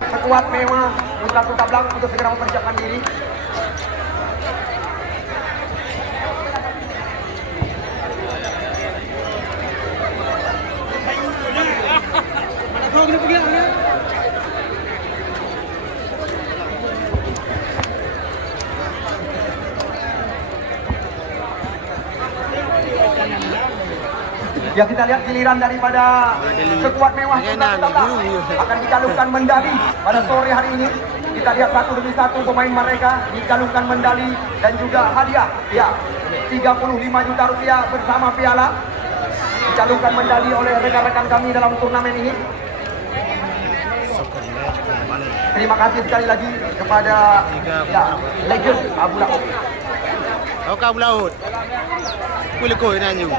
Sekuat mewah Putra Kota Blang untuk segera mempersiapkan diri. Ya, kita lihat giliran daripada sekuat mewah Putra Kota Blang akan dikalungkan medali pada sore hari ini. Kita lihat satu demi satu pemain mereka dikalungkan medali dan juga hadiah. Ya, 35 juta rupiah bersama piala dikalungkan medali oleh rekan-rekan kami dalam turnamen ini. Terima kasih sekali lagi kepada legend Abu Laut. Oke, Abu Laut. Kulit nanyu.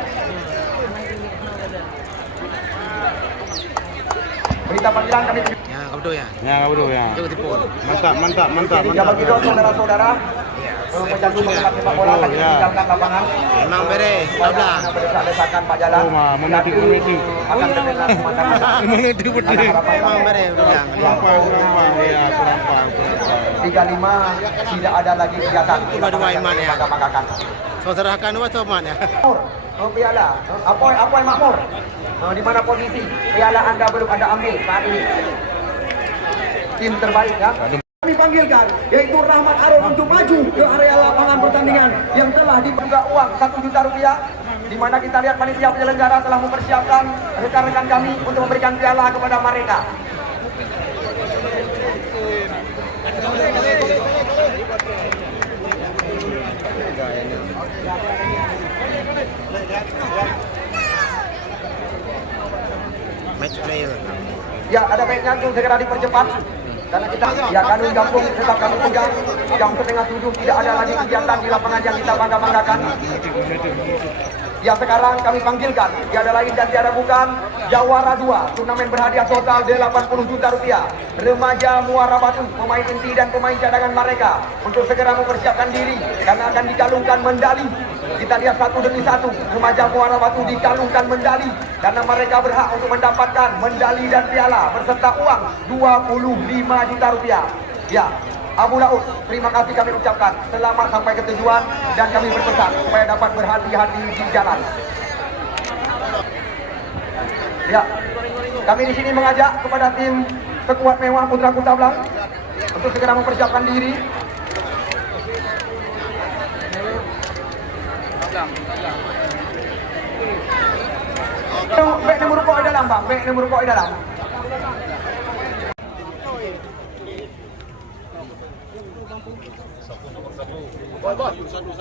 Berita panggilan kami. Ya, kamu ya. Ya, kamu ya. Mantap. Ya, bagi dong saudara-saudara. Pecandu mengenal sepak bola akan ditinggalkan lapangan. Memang bere, tablah. Berdesak-desakan Pak Jalan. Menuju. Akan terdengar pemandangan. Menuju betul. Memang bere, udah. Ya, kurang. 35 tidak ada lagi kegiatan. Dua iman ya. Bangga-banggakan. Saudarakan dua teman ya. Piala. Apoy Makmur. Di mana posisi piala Anda belum Anda ambil saat ini? Tim terbaik ya. Kami panggilkan yaitu Rahmat Arun untuk maju ke area lapangan pertandingan yang telah dibuka uang 1 juta rupiah. Di mana kita lihat panitia penyelenggara telah mempersiapkan rekan-rekan kami untuk memberikan piala kepada mereka. Match player. Ya, ada baiknya untuk segera dipercepat karena kita ya kanun gabung tetap kami pegang. Jam 6:30 tidak ada lagi kegiatan di lapangan yang kita bangga-banggakan. Ya, sekarang kami panggilkan tiada lain dan tiada bukan Jawara 2, turnamen berhadiah total 80 juta rupiah. Remaja Muara Batu, pemain inti dan pemain cadangan mereka untuk segera mempersiapkan diri karena akan dikalungkan medali. Kita lihat satu demi satu remaja Muara Batu dikalungkan medali karena mereka berhak untuk mendapatkan medali dan piala berserta uang 25 juta rupiah. Ya, Abu Laut, terima kasih kami ucapkan. Selamat sampai ke tujuan dan kami berpesan supaya dapat berhati-hati di jalan. Ya, kami di sini mengajak kepada tim sekuat mewah Putra Kota Blang untuk segera mempersiapkan diri. Bek nomor rokok di dalam, Bang. Bek nomor rokok di dalam. Boy. Satu.